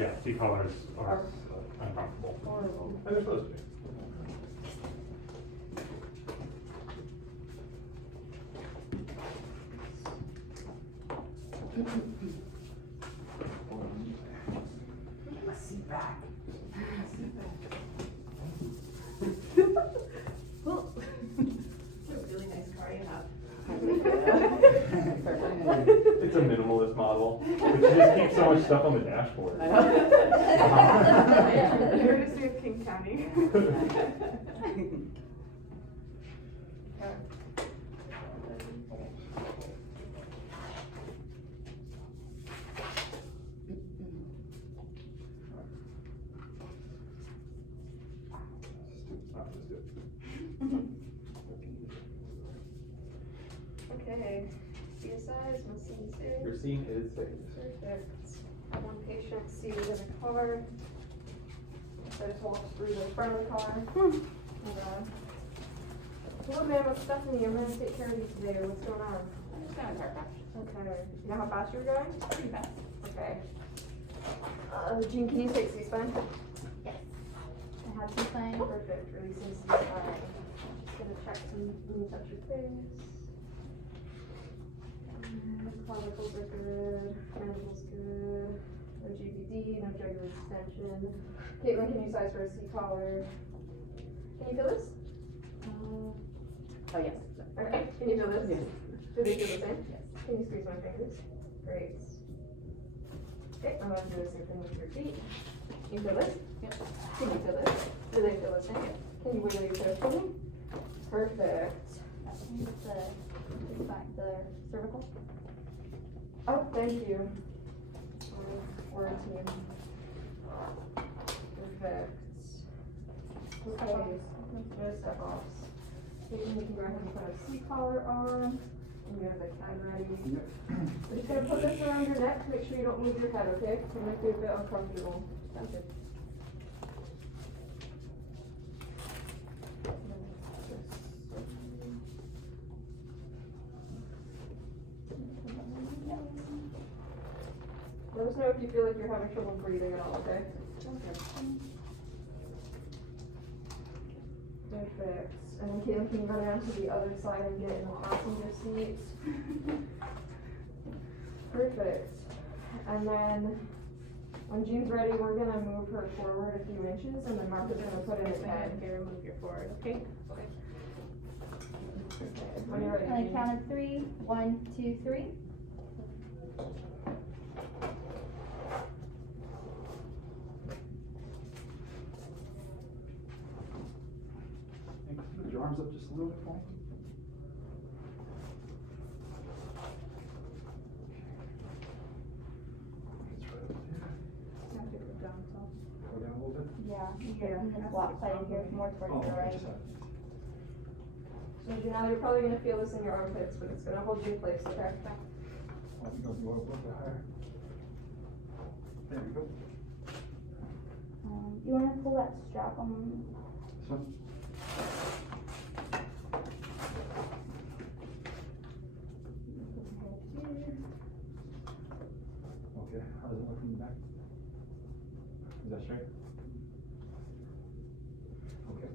Yeah, C collars are uncomfortable. Horrible. And they're supposed to be. Get my seat back. Well, what a really nice car you have. It's a minimalist model, but you just keep so much stuff on the dashboard. Courtesy of King County. Okay, CSI is my scene six. Your scene is safe. Perfect. One patient seated in the car. So I just walked through the front of the car. And, hello man, what's Stephanie? I'm gonna take care of you today. What's going on? I'm just gonna car crash. Okay. You know how fast you were going? Pretty fast. Okay. Jean, can you take C-spine? Yes. I have some fun. Perfect. Releasing C-spine. Just gonna check some, can you touch your face? Clavicles are good, mandible's good, no GBD, no jugular extension. Caitlin, can you size for a C-collar? Can you feel this? Oh yes. Okay, can you feel this? Yes. Do they feel the same? Yes. Can you squeeze my fingers? Great. Okay, I'm gonna do the same thing with your feet. Can you feel this? Yep. Can you feel this? Do they feel the same? Yep. Can you wiggle your toes for me? Perfect. The cervical. Oh, thank you. We're a team. Perfect. Okay, no step offs. Okay, you can go ahead and put a C-collar on, and you have the CAD ready. We're just gonna put this around your neck, make sure you don't move your head, okay? It's gonna make you a bit uncomfortable. Sounds good. Let us know if you feel like you're having trouble breathing at all, okay? Perfect. And then Caitlin, can you go down to the other side and get in the passenger seat? Perfect. And then, when Jean's ready, we're gonna move her forward a few inches, and then Mark is gonna put in his head. Here, move your forward, okay? Okay. When you're ready, On a Jean. count of 3. 1, 2, 3. Put your arms up just a little bit for me. That's right up there. Go down a little bit. Yeah, here, and this lopsided here, more towards the right. just that. So Janelle, you're probably gonna feel this in your armpits, but it's gonna hold you in place, okay? I think I'll go up a little bit higher. There we go. You want to pull that strap on? This one. Okay, how does it look from the back? Is that straight? Okay.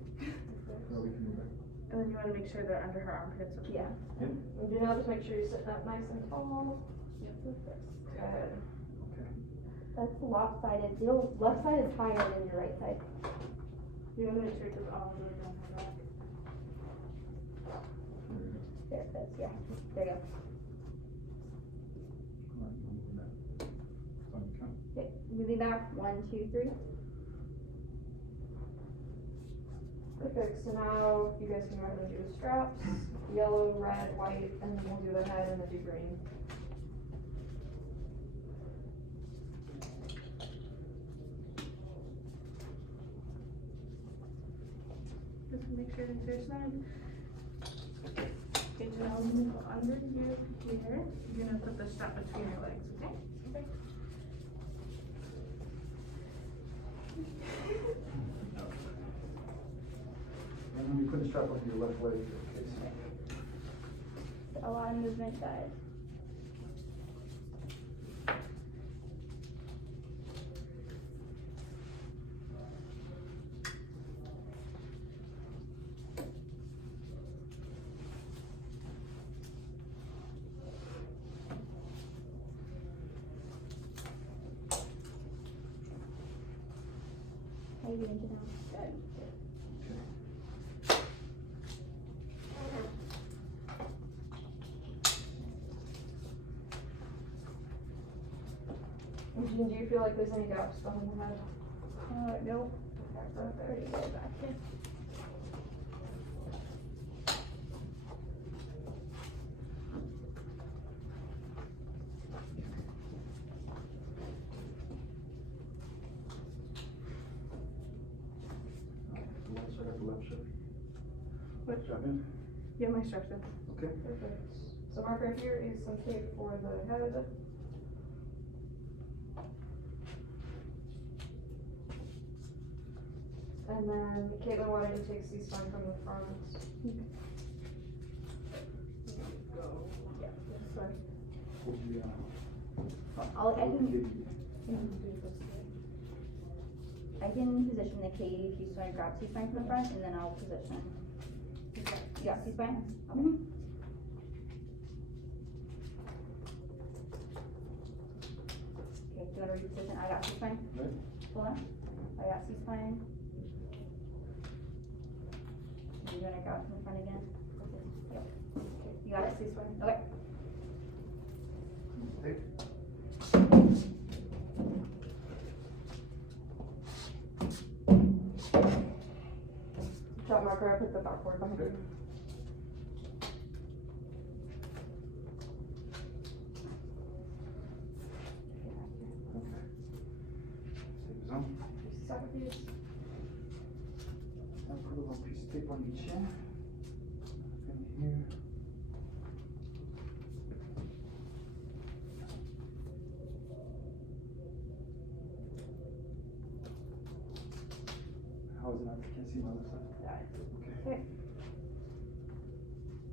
Well, we can move it. And then you want to make sure they're under her armpits. Okay? Yeah. Yep. And Janelle, just make sure you sit up nice and tall. Yep. Good. Okay. That's lopsided. The left side is higher than your right side. You want to make sure because all of them are on her back. There we go. There it is, yeah. There you go. All right, we'll move that. On the count. Okay, moving back. 1, 2, 3. Perfect, so now you guys can go ahead and do the straps, yellow, red, white, and then we'll do the head and then do green. Just make sure that there's none. Okay, Janelle, I'm gonna go under you here. You're gonna put the strap between your legs, okay? Okay. And when you put the strap on your left leg, okay, A lot of movement, guys. How you doing, Janelle? Good. Jean, do you feel like there's any gaps behind the head? Nope. Okay, perfect. Pretty good back here. The left side, the left side. What? Strap in. Yeah, my structure. Okay. Perfect. So marker here is some tape for the head. And then Caitlin wanted to take C-spine from the front. Go. Yeah, this way. Would you, I can, You can do this way. I can position the KED if you just wanna grab C-spine from the front, and then I'll position. You got C-spine? Okay. Okay, do you wanna reposition? I got C-spine? Right. Hold on. I got C-spine. You wanna grab from the front again? Yep. Okay, you got it, C-spine? Okay. Tape. Top marker, I put the backboard behind you. Tape is on. Second piece. Now put a little piece of tape on each end. In here. How is it? I can't see my left side. Got it. Okay.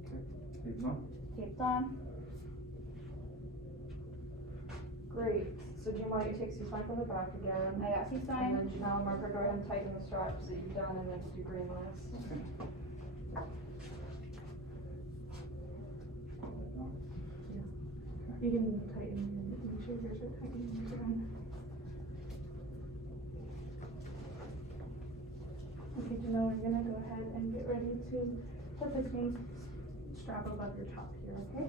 Okay. Tape's on. Tape's on. Great. So do you want to take C-spine from the back again? I got And C-spine. then Janelle and Marker, go ahead and tighten the straps that you've done and then do green last. Okay. You can tighten and make sure yours are tight and yours are on. Okay, Janelle, we're gonna go ahead and get ready to put the green strap above your top here, okay?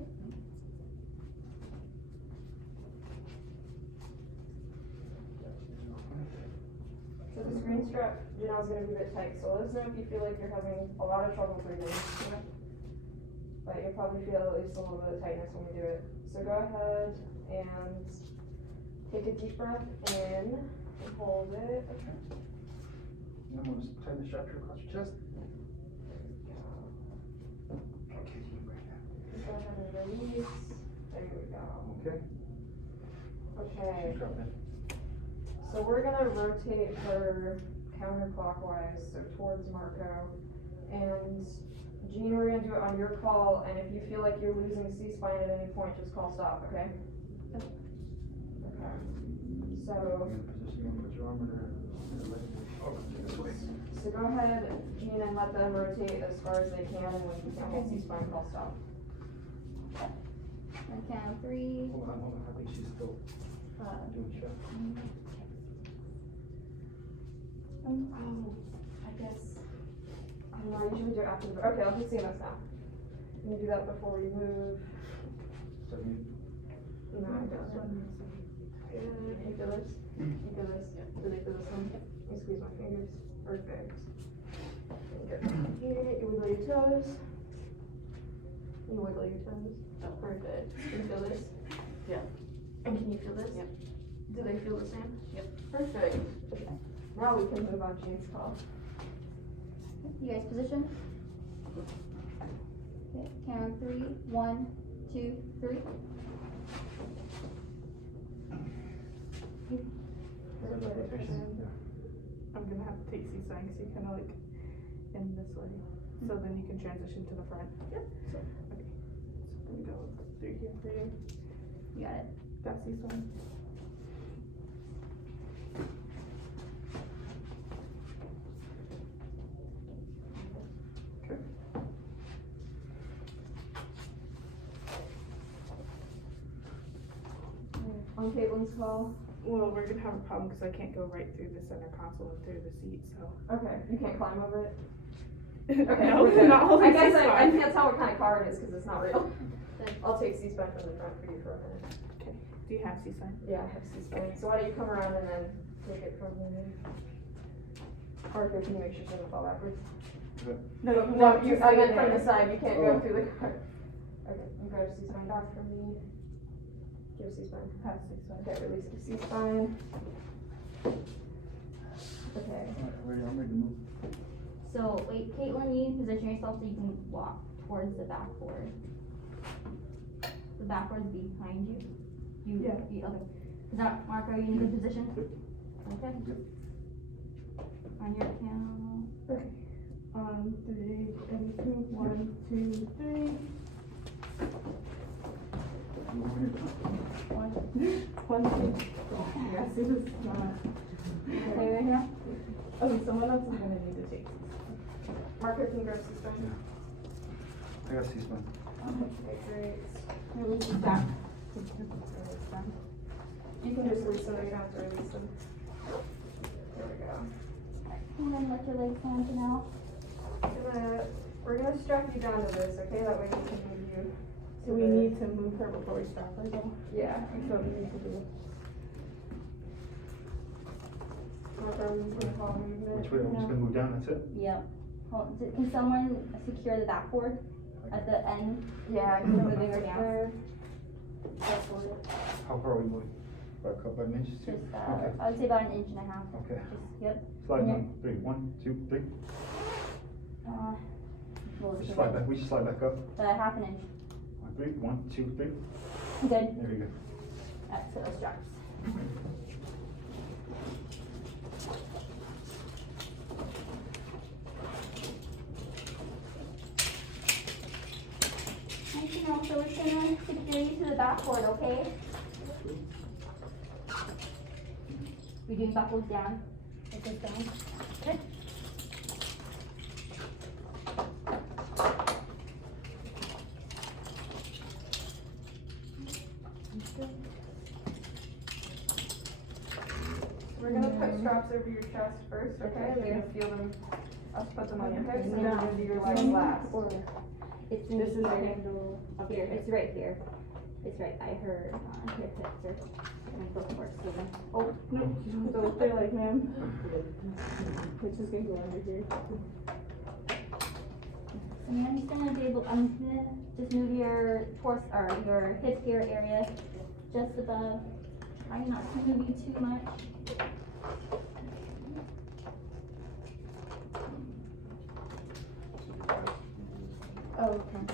So the screen strap, Janelle's gonna be a bit tight, so let us know if you feel like you're having a lot of trouble breathing. But you'll probably feel at least a little bit of tightness when we do it. So go ahead and take a deep breath in and hold it. Okay. And I'm gonna tighten the strap here across your chest. Okay, you right now. Just go ahead and release. There we go. Okay. Okay, Strap in. so we're gonna rotate her counterclockwise, so towards Marco. And Jean, we're gonna do it on your call, and if you feel like you're losing C-spine at any point, just call stop, okay? Okay. So, You're in a position, you wanna put your arm under her leg. Oh, this way. so go ahead, Jean, and let them rotate as far as they can, and when you can't hold C-spine, call stop. On count 3. Hold on, I think she's still doing check. Oh, I guess, I don't know, I usually do it after the, okay, I'll just see this now. Can you do that before we move? So you, No, I don't. Good, you feel this? You feel this? Do they feel this one? Let me squeeze my fingers. Perfect. Good. Here, you wiggle your toes. You wiggle your toes. Oh, perfect. Can you feel this? Yeah. And can you feel this? Yep. Do they feel the same? Yep. Perfect. Okay. Now we can move on to Jean's call. You guys position? Okay, count 3. 1, 2, 3. is that the rotation? Yeah. I'm gonna have to take C-spine, so you kinda like in this way, so then you can transition to the front. Yep. So. Okay, so I'm gonna go through here for you. You got it. Got C-spine. Okay. On Caitlin's call, Well, we're gonna have a problem because I can't go right through the center console and through the seat, so. Okay, you can't climb over it? Okay, Okay, no, we're good. not holding I guess I C-spine. can't tell what kind of car it is because it's not real. I'll take C-spine from the front for you for a minute. Do you have C-spine? Yeah, I have C-spine. So why don't you come around and then take it from me? Arthur, can you make sure she doesn't fall backwards? No, No, you, I meant stay from there. the side, you can't go Oh. through the car. Okay, you grab C-spine back from me. Give C-spine. Have C-spine. Okay, release the C-spine. Okay. Alright, I'm ready to move. So, wait, Caitlin, you need to position yourself so you can walk towards the backboard. The backboard's behind you. Yeah. Okay. Is that, Marco, you in a good position? Okay. Yep. On your count. 3 and 2, 1, 2, 3. One, two. Yes, it is not. Okay, right here. Okay, someone else is gonna need to take. Marco, can you grab C-spine? I got C-spine. Okay, great. Release that. You can just release them, you don't have to release them. There we go. And then let your legs down for now. We're gonna strap you down to this, okay? That way we can move you. Do we need to move her before we strap her though? Yeah. That's what we need to do. Marco, you can follow movement. Which way? I'm just gonna move down, that's it? Yep. Can someone secure the backboard at the end? Yeah, I can Moving move her it down. there. How far are we moving? About an inch, two? Just, Okay. I would say about an inch and a half. Okay. Just, yep. Slide Yeah. down, 3, 1, 2, 3. We'll We just slide back, we just slide back up. half an inch. 1, 3, 1, 2, 3. Good. There we go. That's those straps. Nice to know, so we're gonna secure you to the backboard, okay? We're doing buckles down. Like this down. Good. We're gonna put straps over your chest first, okay? You're gonna feel them, us put them on your hips, and then we're gonna do your legs last. It's This is the right handle up here. here. It's right here. It's right by her hip flexor. And go for it, Steven. Oh, No, you don't go up there like ma'am. It's just gonna go under here. and then I'm just gonna be able, I'm gonna just move your torso, or your hip here area just above. Try not to move you too much. Oh, okay.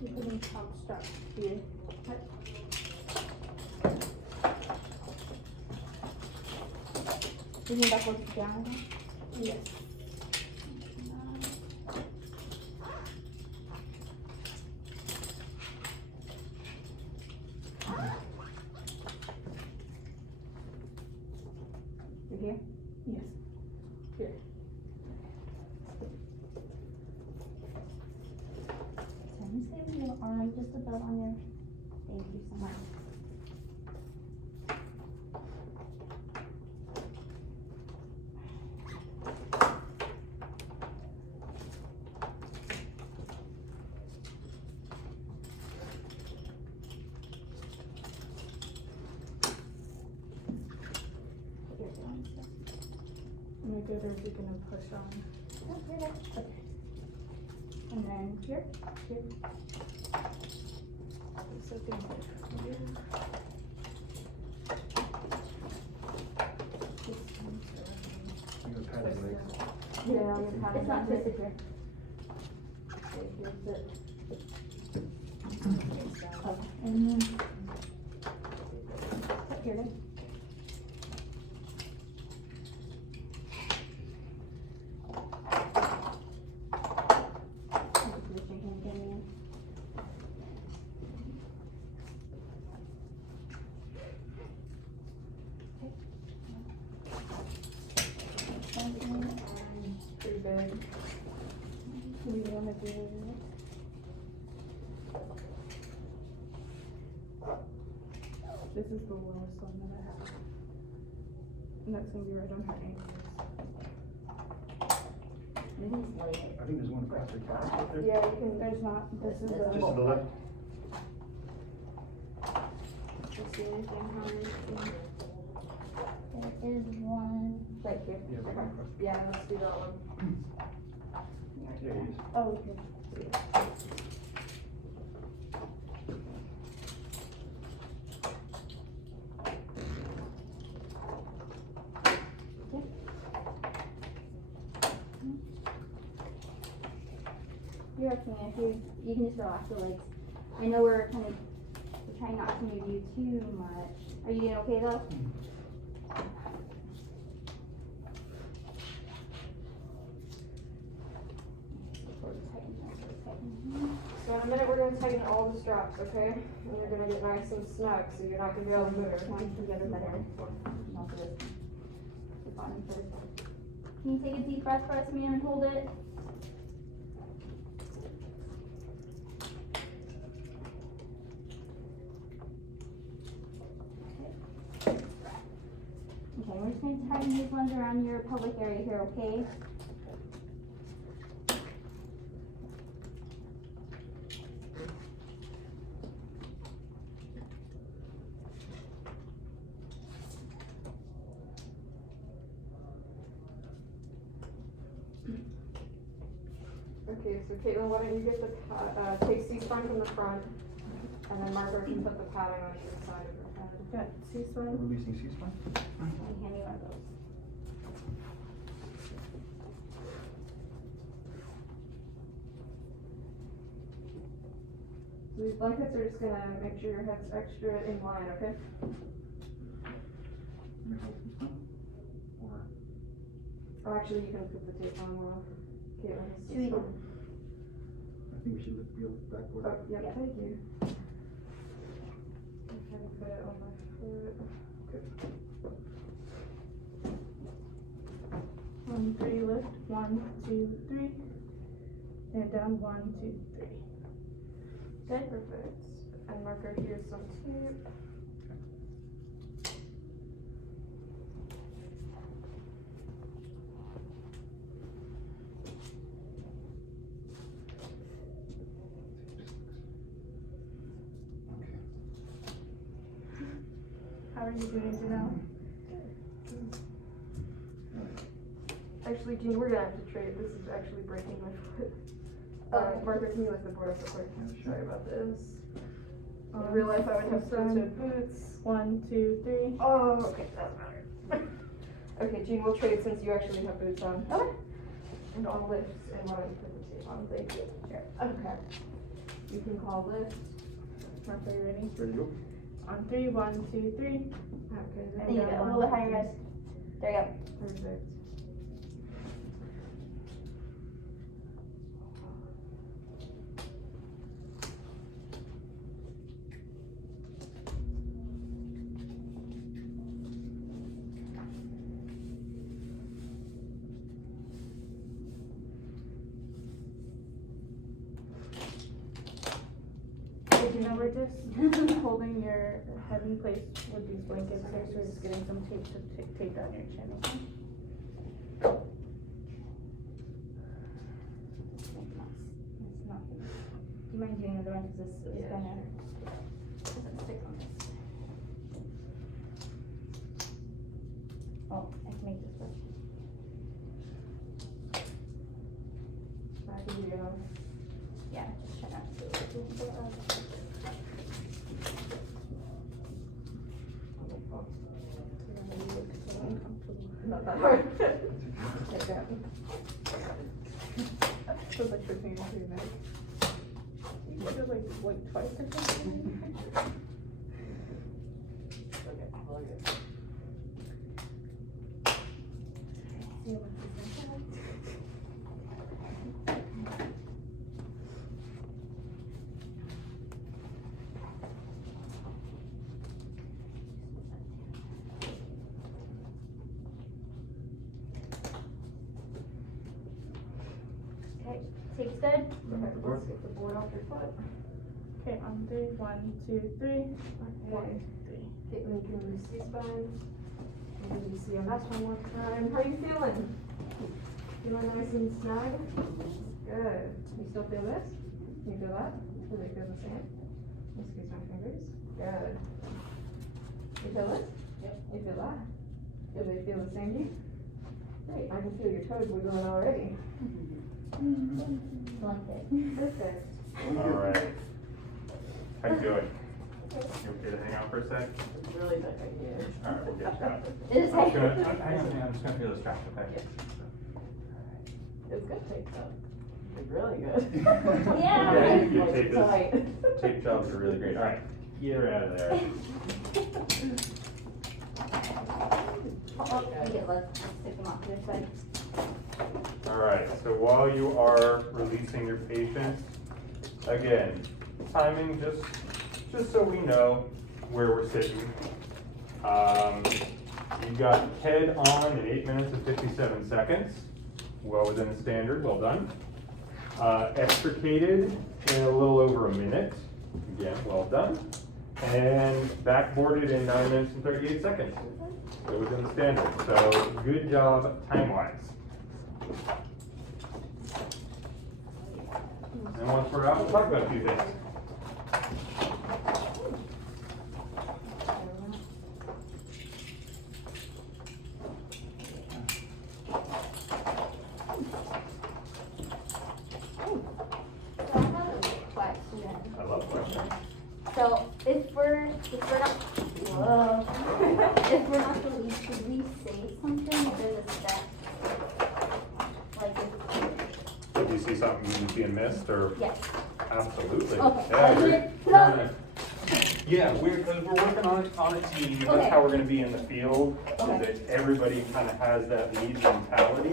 You're putting top strap here. You think that goes down? Yes. You're here? Yes. Here. So I'm just gonna move your arm just above on your, thank you so much. You're doing so. I'm gonna go there if you're gonna push on. Oh, you're there. Okay. And then here, here. So down here. You got padded legs. Yeah, I'm gonna have It's not it. twisted here. Okay, here's it. Okay, and then. Up here then. big. We wanna do. This is the lowest one that I have. And that's gonna be right on her ankles. Maybe it's light. I think there's one across the car right there. Yeah, you can, there's not, this is a. Just to the left? Do you see anything, Holly? There is one right here. Yeah, right across. Yeah, let's do that one. There he is. Oh, okay. You're okay, if you can just relax the legs. I know we're trying not to move you too much. Are you doing okay though? So in a minute, we're gonna tighten all the straps, okay? And you're gonna get nice and snug, so you're not gonna be able to move. One together better. Not for this. The bottom first. Can you take a deep breath for us, ma'am, and hold it? Okay, we're just going to tighten these ones around your pelvic area here, okay? Okay, so Caitlin, why don't you get the take C-spine from the front, and then Marco can put the padding on either side of her head. Got C-spine. Releasing C-spine. Can you hand me one of those? So these blankets are just gonna make sure your head's extra in line, okay? May I hold C-spine? Or, Oh, actually, you can put the tape on while Caitlin has Should we- C-spine. I think we should lift the old backboard Oh, up. yeah, Yeah. thank you. I'm trying to put it on my foot. Okay. 1, 3, lift. 1, 2, 3. And down. 1, 2, 3. Okay, perfect. And Marco, here's some tape. Okay. How are you doing now? Actually, Jean, we're gonna have to trade. This is actually breaking my foot. Marco, can you lift the board up real quick? Yeah, sure. Sorry about this. In real life, I would have steel-toed boots. 1, 2, 3. Oh, okay, that's better. Okay, Jean, we'll trade since you actually have boots on. Okay. And on lifts, and why don't you put the tape on? Thank you. Sure. Okay. You can call lift. Martha, you ready? Ready to go? On 3, 1, 2, 3. Okay, There you go, a little bit higher, guys. There you go. Perfect. You know, we're just holding your head in place with these blankets here, so we're just getting some tape to tape down your chin, okay? It's not gonna. Do you mind doing another one, because this is Yeah, gonna, doesn't stick on this. Oh, I can make this work. Back in you go. Yeah, just try not to. Not that hard. Take that. Feels like you're paying for your neck. You feel like twice or something? See what this is like. Tape's good? Okay, let's get the board off your foot. Okay, on 3, 1, 2, 3, 1, 3. Caitlin, can you C-spine? Maybe you CMS one more time. How are you feeling? Feeling nice and snug? Good. You still feel this? Can you feel that? Do they feel the same? Let's squeeze my fingers. Good. You feel this? Yep. You feel that? Do they feel the same to you? Great. I can feel your toes wiggling already. Perfect. All right. How you doing? You okay to hang out for a sec? It's really tight right here. All right, we'll get shot. It is I'm tight. just gonna feel the strap, okay? It's good tape though. It's really good. Yeah. Yeah, you Like, tape tight. this. Tape jobs are really great. All right, get her out of there. Oh, okay, let's stick them off to this side. All right, so while you are releasing your patient, again, timing just so we know where we're sitting. You got KED on in 8 minutes and 57 seconds. Well within the standard, well done. Extricated in a little over a minute. Again, well done. And backboarded in 9 minutes and 38 seconds. So within the standard. So good job time-wise. And once we're out, we'll talk about a few things. So I have a question. I love questions. So if we're not, whoa, if we're not the lead, should we say something if there's a step? Like if, Did you see something being missed, or? yes. Absolutely. Okay. Yeah, We're we're- yeah, because we're working on a team. That's Okay. how we're gonna be in the field, so Okay. that everybody kind of has that lead mentality.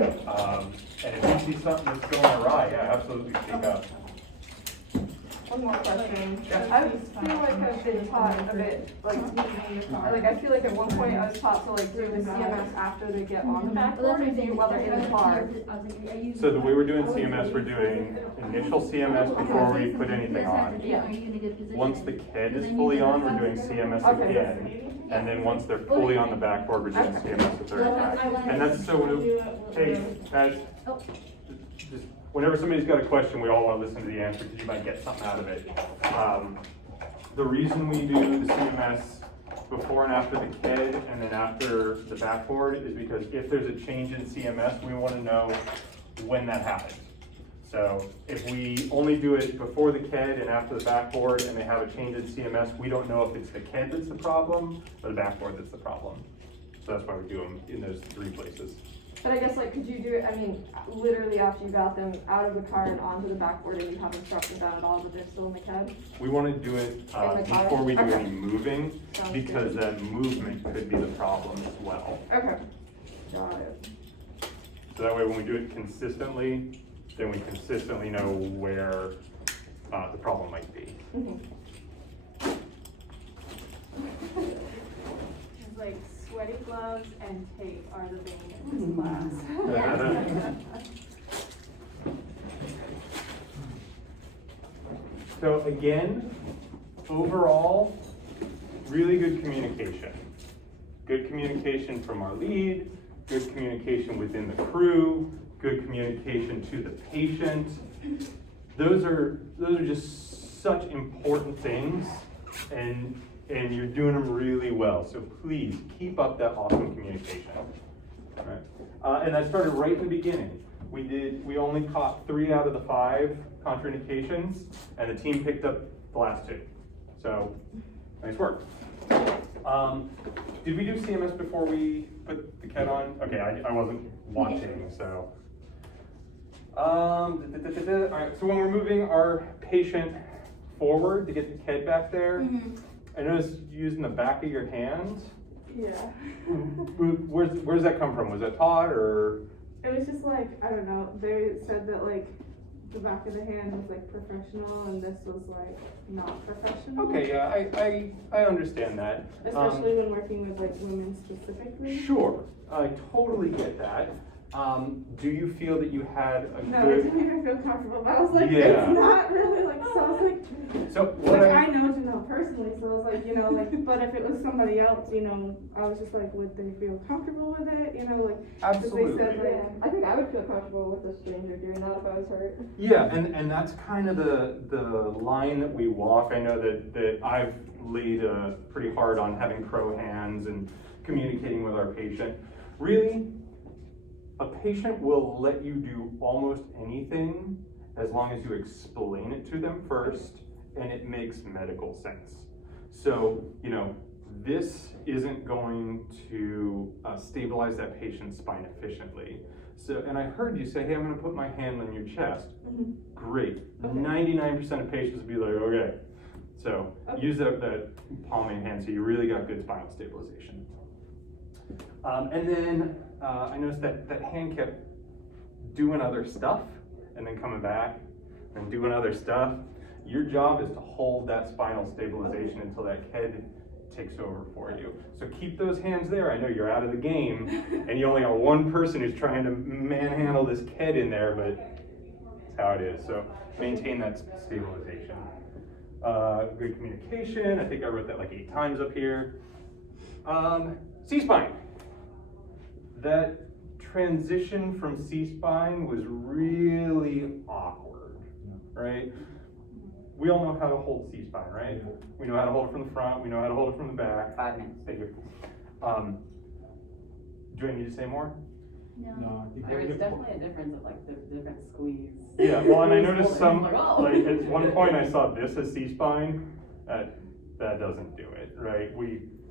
And if you see something that's going awry, yeah, absolutely speak up. One more question. Yeah. I feel like I've been taught a bit, like I feel like at one point I was taught to like do the CMS after they get on the backboard and do while they're in the car. So the way we're doing CMS, we're doing initial CMS before we put anything on. Yeah. Once the KED is fully on, we're doing CMS Okay. again. And then once they're fully on the backboard, we're doing CMS the third time. And that's so, hey, guys, just whenever somebody's got a question, we all want to listen to the answer because you might get something out of it. The reason we do the CMS before and after the KED and then after the backboard is because if there's a change in CMS, we want to know when that happened. So if we only do it before the KED and after the backboard and they have a change in CMS, we don't know if it's the KED that's the problem or the backboard that's the problem. So that's why we do them in those three places. But I guess like, could you do it, I mean, literally after you got them out of the car and onto the backboard and you haven't struck them down at all, but they're still in the cab? We want to do it In the car? before we do Okay. any moving, Sounds because good. that movement could be the problem as well. Okay. Got it. So that way when we do it consistently, then we consistently know where the problem might be. Mhm. It's like sweaty gloves and tape are the bane in this class. So again, overall, really good communication. Good communication from our lead, good communication within the crew, good communication to the patient. Those are just such important things, and you're doing them really well. So please keep up that awesome communication. All right. And that started right in the beginning. We only caught 3 out of the 5 contraindications, and the team picked up the last 2. So nice work. Did we do CMS before we put the KED on? Okay, I wasn't watching, so. All right, so when we're moving our patient forward to get the KED back there, I noticed you using the back of your hand. Yeah. Where's that come from? Was that taught, or? It was just like, I don't know, they said that like the back of the hand was like professional and this was like not professional. Okay, yeah, I understand that. Especially when working with like women specifically. Sure, I totally get that. Do you feel that you had a No, it good? didn't even feel comfortable, but I was like, Yeah. it's not really like, so I was like, So what I know Janelle personally, so I was like, you know, like, but if it was somebody else, you know, I was just like, would they feel comfortable with it, you know, like, 'cause Absolutely. they said Yeah, like, I think I would feel comfortable with a stranger doing that if I was hurt. Yeah, and that's kind of the line that we walk. I know that I've laid pretty hard on having pro hands and communicating with our patient. Really, a patient will let you do almost anything as long as you explain it to them first and it makes medical sense. So, you know, this isn't going to stabilize that patient's spine efficiently. So, and I heard you say, hey, I'm gonna put my hand on your chest. mhm. Great. Okay. 99% of patients will be like, okay. So Okay. use that palm in hand so you really got good spinal stabilization. And then I noticed that hand kept doing other stuff and then coming back and doing other stuff. Your job is to hold that spinal stabilization until that KED takes over for you. So keep those hands there. I know you're out of the game and you only got one person who's trying to manhandle this KED in there, but that's how it is. So maintain that stabilization. Good communication. I think I wrote that like 8 times up here. C-spine. That transition from C-spine was really awkward, right? We all know how to hold C-spine, right? We know how to hold it from the front, we know how to hold it from the back. 5 minutes. Thank you. Do I need to say more? No. I think There is definitely a difference of like the different squeeze. Yeah, well, and I Squeeze noticed holding, some, like, oh. like at one point I saw this as C-spine. That doesn't do it, right?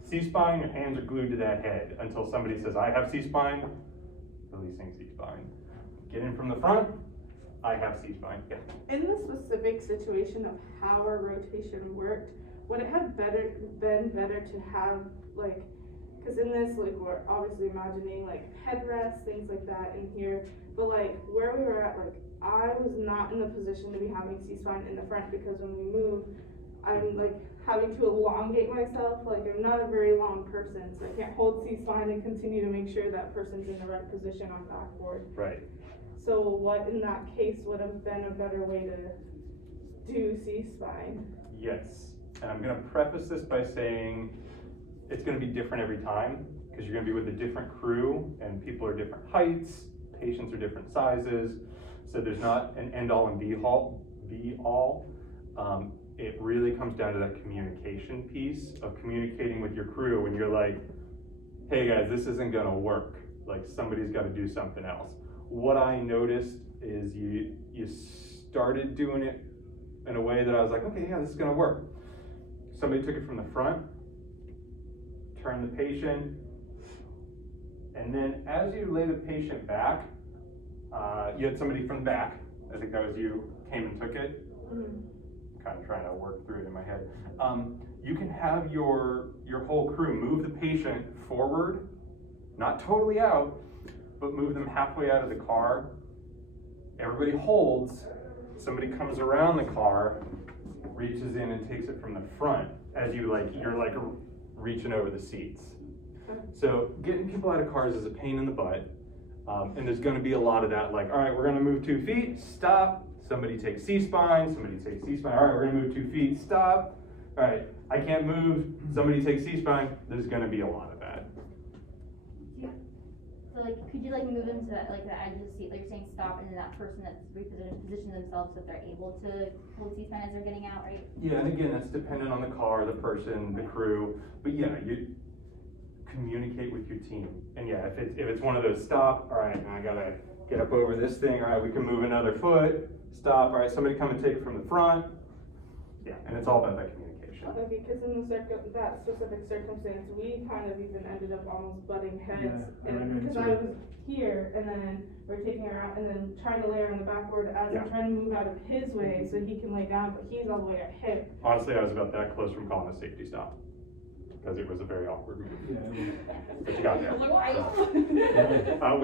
C-spine, your hands are glued to that head until somebody says, I have C-spine, releasing C-spine. Get in from the front, I have C-spine. Yeah. In the specific situation of how our rotation worked, would it have been better to have like, because in this, like, we're obviously imagining like headrests, things like that in here, but like where we were at, like I was not in the position to be having C-spine in the front because when we move, I'm like having to elongate myself, like I'm not a very long person, so I can't hold C-spine and continue to make sure that person's in the right position on backboard. Right. So what in that case would have been a better way to do C-spine? Yes, and I'm gonna preface this by saying it's gonna be different every time because you're gonna be with a different crew and people are different heights, patients are different sizes, so there's not an end-all and be-all. It really comes down to that communication piece of communicating with your crew when you're like, hey guys, this isn't gonna work, like somebody's gotta do something else. What I noticed is you started doing it in a way that I was like, okay, yeah, this is gonna work. Somebody took it from the front, turned the patient, and then as you lay the patient back, you had somebody from the back, I think that was you, came and took it. Mm-hmm. Kind of trying to work through it in my head. You can have your whole crew move the patient forward, not totally out, but move them halfway out of the car. Everybody holds, somebody comes around the car, reaches in and takes it from the front as you're like reaching over the seats. So getting people out of cars is a pain in the butt. And there's gonna be a lot of that, like, all right, we're gonna move 2 feet, stop. Somebody takes C-spine, somebody takes C-spine. All right, we're gonna move 2 feet, stop. All right, I can't move, somebody takes C-spine. There's gonna be a lot of that. So like, could you like move them to that, like the edge of the seat, like you're saying stop, and then that person that's repositioned themselves so that they're able to hold C-spine as they're getting out, right? Yeah, and again, that's dependent on the car, the person, the crew. But yeah, you communicate with your team. And yeah, if it's one of those stop, all right, now I gotta get up over this thing, all right, we can move another foot, stop, all right, somebody come and take it from the front. Yeah, and it's all about that communication. Okay, because in that specific circumstance, we kind of even ended up almost butting heads. Yeah, And right because into I it. was here, and then we're taking her out, and then trying to lay her on the backboard as Yeah. I'm trying to move out of his way so he can lay down, but he's all the way at hip. Honestly, I was about that close from calling a safety stop because it was a very awkward move. Yeah, But you got there. I'm like, why?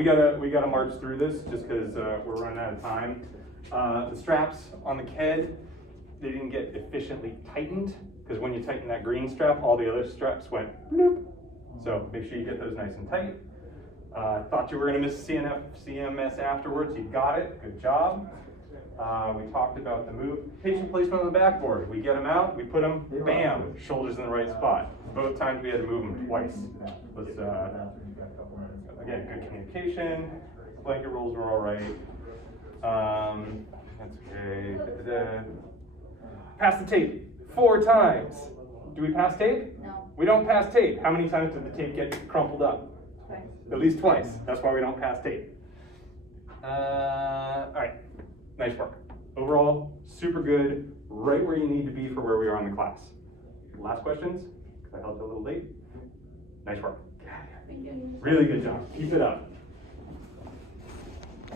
We gotta march through this just because we're running out of time. The straps on the KED, they didn't get efficiently tightened because when you tighten that green strap, all the other straps went bloop. So make sure you get those nice and tight. Thought you were gonna miss CMS afterwards, you got it, good job. We talked about the patient placement on the backboard. We get them out, we put them, bam, shoulders in the right spot. Both times we had to move them twice. Let's, again, good communication, blanket rolls were all right. That's okay. Pass the tape 4 times. Do we pass tape? No. We don't pass tape. How many times did the tape get crumpled up? Twice. At least twice. That's why we don't pass tape. All right, nice work. Overall, super good, right where you need to be for where we are in the class. Last questions? Because I helped you a little late. Nice work. Really good job. Keep it up.